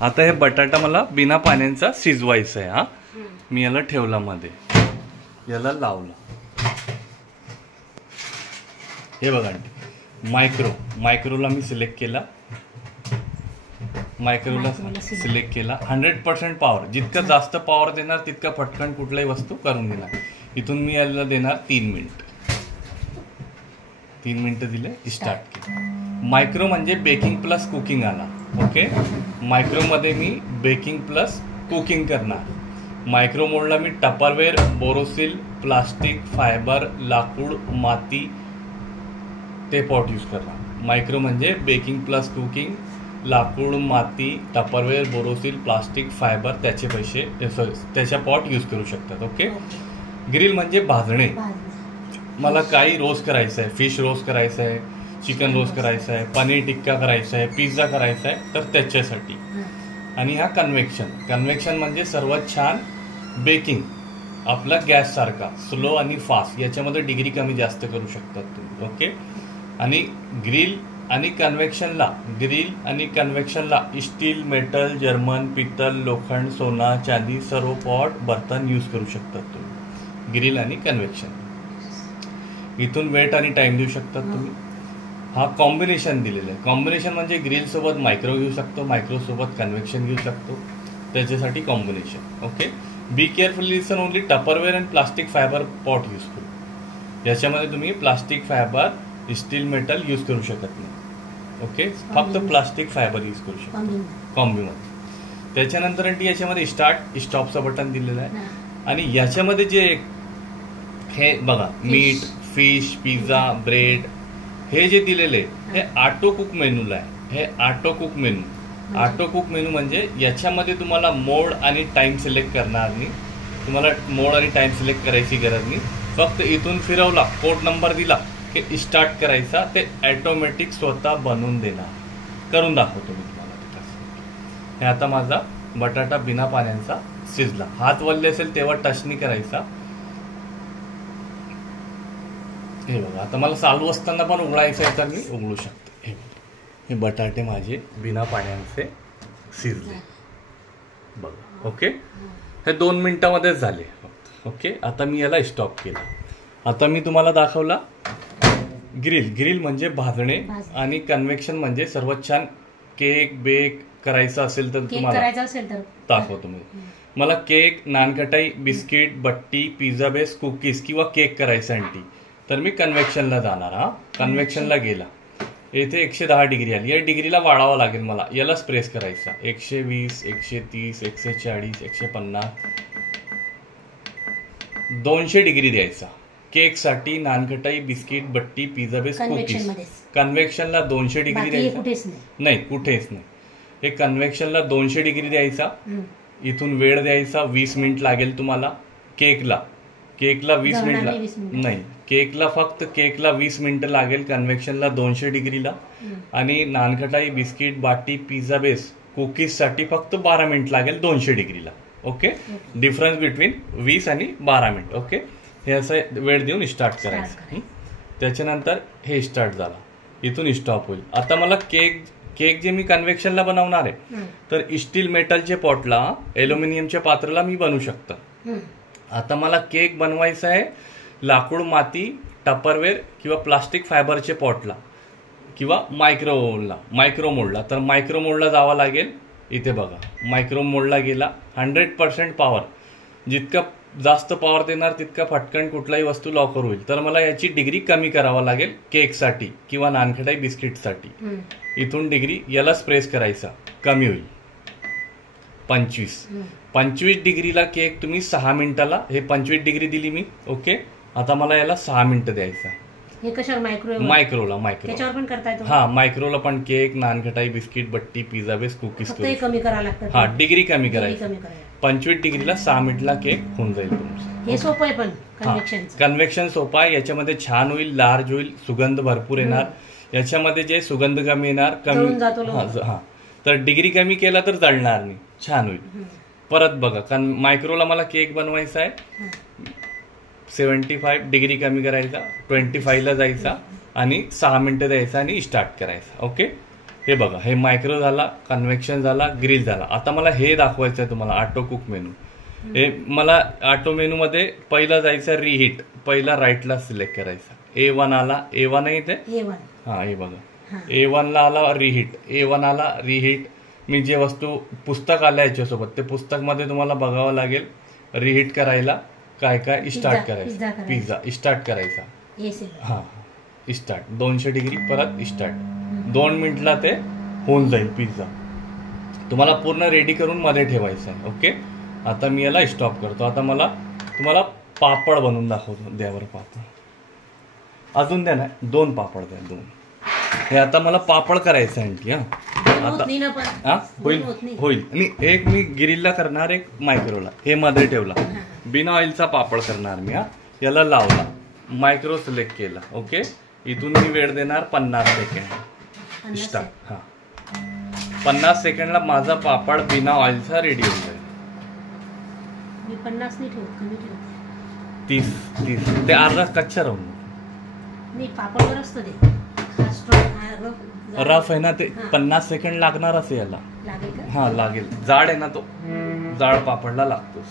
आता हे बटाटा मला बिना पाण्याचा शिजवायचा आहे. हा मी याला ठेवला मध्ये, याला लावलं. हे बघा मायक्रोला मी सिलेक्ट केला. मायक्रोला सिलेक्ट केला. 100% पॉवर. जितकं जास्त पॉवर देणार तितकं पटकन कुठलाही वस्तू करून देणार. इथून मी याला देणार 3 मिनिट. 3 मिनिटं दिले, स्टार्ट केलं. मायक्रो म्हणजे बेकिंग प्लस कुकिंग आला. ओके, मायक्रोमध्ये मी बेकिंग प्लस कुकिंग करणार. मायक्रो मोडला मी टपरवेअर, बोरोसिल, प्लास्टिक, फायबर, लाकूड, माती ते पॉट यूज करणार. मायक्रो म्हणजे बेकिंग प्लस कुकिंग, लाकूड, माती, टपरवेअर, बोरोसिल, प्लास्टिक, फायबर त्याच्या पॉट यूज करू शकतात. ओके. ग्रिल म्हणजे भाजणे. मला काही रोस्ट करायचं आहे, फिश रोस्ट करायचं आहे, चिकन रोस्ट करायचं आहे, पनीर टिक्का करायचा आहे, पिझ्झा करायचा आहे, तर त्याच्यासाठी. आणि हा कन्व्हेक्शन म्हणजे सर्वात छान बेकिंग. आपला गॅस सारखा स्लो आणि फास्ट. याच्यामध्ये डिग्री कमी जास्त करू शकतात तुम्ही. ओके. आणि ग्रिल आणि कन्व्हेक्शनला स्टील, मेटल, जर्मन, पित्तल, लोखंड, सोना, चांदी सर्व पॉट बर्तन यूज करू शकतात तुम्ही. ग्रिल आणि कन्व्हेक्शन. इथून वेट आणि टाइम देऊ शकतात तुम्ही. हा कॉम्बिनेशन दिलेलं आहे. कॉम्बिनेशन म्हणजे ग्रिल सोबत मायक्रो घेऊ शकतो, मायक्रो सोबत कन्व्हेक्शन घेऊ शकतो, त्याच्यासाठी combination. Okay. Be carefully listen only Tupperware and plastic fibre pot use करू. याच्यामध्ये तुम्ही plastic, fibre, steel, metal use करू शकत नाही. ओके. फक्त प्लास्टिक फायबर यूज करू शकतो कॉम्बीमध्ये. त्याच्यानंतर याच्यामध्ये स्टार्ट स्टॉपचं बटन दिलेलं आहे. आणि याच्यामध्ये जे हे बघा, मीट, फिश, पिझ्झा, ब्रेड हे जे दिलेले हे ऑटो कुक मेनूला आहे. हे ऑटो कुक मेनू म्हणजे याच्यामध्ये तुम्हाला मोड आणि टाइम सिलेक्ट करणार नाही. तुम्हाला मोड आणि टाइम सिलेक्ट करायची गरज नाही. फक्त इथून फिरवला, कोड नंबर दिला की स्टार्ट करायचा, ते ऑटोमॅटिक स्वतः बनवून देणार. करून दाखवतो मी तुम्हाला. हे आता माझा बटाटा बिना पाण्याचा शिजला. हात वल्ले असेल तेव्हा टच नाही करायचा. हे बघा, आता मला चालू असताना पण उघडायचं आहे तर मी उघडू शकतो. हे बटाटे माझे बिना पाण्याचे शिजले बघा. ओके. हे 2 मिनिटामध्येच झाले. ओके. आता मी याला स्टॉप केला. आता मी तुम्हाला दाखवला ग्रिल म्हणजे भाजणे. आणि कन्व्हेक्शन म्हणजे सर्वात छान केक बेक करायचा असेल तर तुम्हाला दाखवतो मी. मला केक, नानकटाई, बिस्किट, बट्टी, पिझ्झा बेस, कुकीज किंवा केक करायचा आणटी तर मी कन्व्हेक्शनला जाणार. हा कन्व्हेक्शनला गेला. येथे 110 डिग्री आली. या डिग्रीला वाढावं लागेल मला. यालाच प्रेस करायचा. 120, 130, 140, 150, 200 डिग्री द्यायचा. केकसाठी, नानकटाई, बिस्किट, बट्टी, पिझ्झा बेस, कुकीज. कन्व्हेक्शनला 200 डिग्री द्यायचा. नाही, कुठेच नाही. हे कन्व्हेक्शनला 200 डिग्री द्यायचा. इथून वेळ द्यायचा. 20 मिनिट लागेल तुम्हाला. केकला 20 मिनिट नाही. केकला 20 मिनिटं लागेल कन्व्हेक्शनला 200 डिग्रीला. आणि नानकटाई, बिस्किट, बाटी, पिझ्झा बेस, कुकीजसाठी फक्त 12 मिनिट लागेल 200 डिग्रीला. ओके. डिफरन्स बिटवीन 20 आणि 12 मिनिट. ओके. हे असं वेळ देऊन स्टार्ट करायचं. त्याच्यानंतर हे स्टार्ट झाला. इथून स्टॉप होईल. आता मला केक जे मी कन्व्हेक्शनला बनवणार आहे तर स्टील मेटलच्या पॉटला, ॲल्युमिनियमच्या पात्राला मी बनवू शकतो. आता मला केक बनवायचा आहे लाकूड, माती, टपरवेअर किंवा प्लास्टिक फायबरचे पॉटला किंवा मायक्रो मोडला. तर मायक्रो मोडला जावं लागेल. इथे बघा, मायक्रो मोडला गेला. 100% पॉवर. जितका जास्त पॉवर देणार तितका फटकन कुठलाही वस्तू लॉकर होईल. तर मला याची डिग्री कमी करावा लागेल केकसाठी किंवा नानखटाई बिस्किटसाठी. इथून डिग्री यालाच प्रेस करायचा, कमी होईल. 25 डिग्रीला केक तुम्ही 6 मिनिटाला. हे 25 डिग्री दिली मी. ओके. आता मला याला 6 मिनिटं द्यायचा. हे कशावर? मायक्रोला त्याच्यावर पण करता येतो. हा, मायक्रोला पण केक, नानखटाई, बिस्किट, बट्टी, पिझ्झा बेस, कुकीज कमी करावं लागतं. हा, डिग्री कमी करायची. 25 डिग्रीला 6 मिनिटला केक होऊन जाईल तुमचं. हे सोपं आहे पण कन्व्हेक्शन सोपं आहे. याच्यामध्ये छान होईल, लार्ज होईल, सुगंध भरपूर येणार. याच्यामध्ये जे सुगंध कमी येणार, कमी. हा, तर डिग्री कमी केला तर जळणार नाही, छान होईल. परत बघा, कारण मायक्रोला मला केक बनवायचा आहे. 75 डिग्री कमी करायचा, 25ला जायचा आणि 6 मिनिटं द्यायचा आणि स्टार्ट करायचा. ओके. हे बघा, हे मायक्रो झाला, कन्व्हेक्शन झाला, ग्रिल झाला. आता मला हे दाखवायचं आहे तुम्हाला ऑटो कुक मेनू. हे मला ऑटो मेनू मध्ये पहिला जायचं रिहीट, पहिला राईटला सिलेक्ट करायचा. A1 आला, A1 आहे इथे, हा हे बघा A1 ला आला रिहीट, A1 आला रिहीट. मी जे वस्तू पुस्तक आल्या याच्यासोबत ते पुस्तक मध्ये तुम्हाला बघावं लागेल रिहीट करायला काय काय स्टार्ट करायचं. पिझ्झा स्टार्ट करायचा, हा स्टार्ट 200 डिग्री परत स्टार्ट. 2 मिनिटला ते होऊन जाईल पिझ्झा. तुम्हाला पूर्ण रेडी करून मध्ये ठेवायचं आहे. ओके, आता मी याला स्टॉप करतो. आता मला तुम्हाला पापड बनवून दाखवतो. द्यावर पापड अजून द्या ना, 2 पापड द्या, 2. हे आता मला पापड करायचं आहे. आता होईल होईल. आणि एक मी ग्रिलला करणार, एक मायक्रोला. हे मध्ये ठेवला, बिना ऑइलचा पापड करणार मी. याला लावला, मायक्रो सिलेक्ट केला. ओके, इथून मी वेळ देणार 50 सेकंड. स्टार्ट. हा 50 सेकंडला माझा पापड बिना ऑइलचा रेडी होऊन जाईल. 30 ते अर्धा कच्चा राहून. रफ आहे ना ते, 50 सेकंड लागणार असे याला. हा लागेल, जाड आहे ना तो, जाड पापडला लागतोच.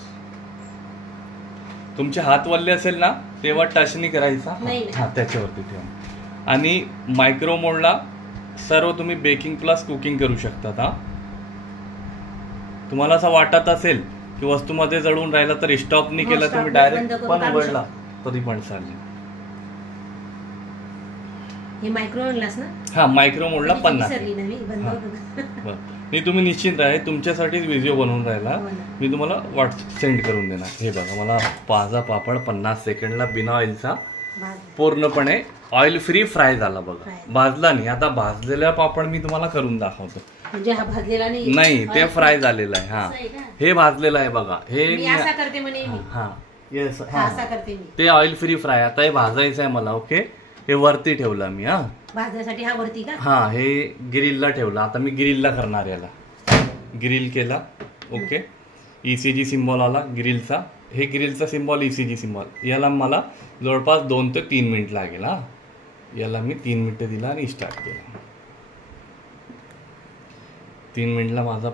तुमचे हात वल्ले असेल ना तेव्हा टचनी करायचा, हा त्याच्यावरती ठेवा. आणि मायक्रो मोडला सर्व तुम्ही बेकिंग प्लस कुकिंग करू शकता. हा तुम्हाला असं वाटत असेल की वस्तूमध्ये जळून राहिला तर स्टॉप नाही केला, तुम्ही डायरेक्ट पण उघडला तरी पण चालेल. हे मायक्रो मोडलास ना? हा मायक्रो मोडला 50. नाही तुम्ही निश्चित आहे, तुमच्यासाठीच व्हिडिओ बनवून राहिला मी, तुम्हाला व्हॉट्सअप सेंड करून देणार. हे बघा, मला माझा पापड 50 सेकंडला बिना ऑइलचा पूर्णपणे ऑइल फ्री फ्राय झाला. बघा, भाजला नाही. आता भाजलेला पापड मी तुम्हाला करून दाखवतो. म्हणजे हा भाजलेला नाही, ते फ्राय झालेला आहे. हा हे भाजलेलं आहे बघा. हे हा ते ऑइल फ्री फ्राय. आता हे भाजायचं आहे मला. ओके, हे वरती ठेवलं मी. हा भाजण्यासाठी हा वरती का? हा हे ग्रिलला ठेवलं. आता मी ग्रिलला करणार याला. ग्रिल केला. ओके, ECG सिम्बॉल आला ग्रिलचा. हे ग्रिलचा सिम्बॉल, ECG सिम्बॉल. याला मला जवळपास 2 ते 3 मिनिट लागेल. हा याला मी 3 मिनिटं दिला आणि स्टार्ट केला. 3 मिनिटला माझा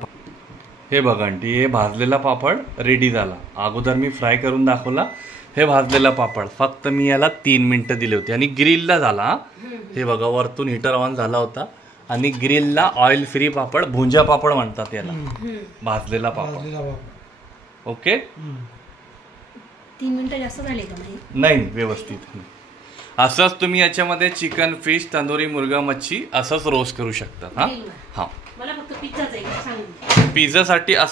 हे बघा आंटी, हे भाजलेला पापड रेडी झाला. अगोदर मी फ्राय करून दाखवला. हे भाजलेला पापड फक्त मी याला 3 मिनिटं दिले होते आणि ग्रिलला झाला. हे बघा, वरतून हिटर ऑन झाला होता आणि ग्रिलला ऑइल फ्री पापड, भुंजा पापड म्हणतात याला, भाजलेला पापड. ओके, 3 मिनिटं जास्त झाले का? नाही, व्यवस्थित. असंच तुम्ही याच्यामध्ये चिकन, फिश, तंदुरी, मुर्गा, मच्छी असंच रोस्ट करू शकता. हा हा मला फक्त पिझ्झाच आहे, पिझ्झासाठी असं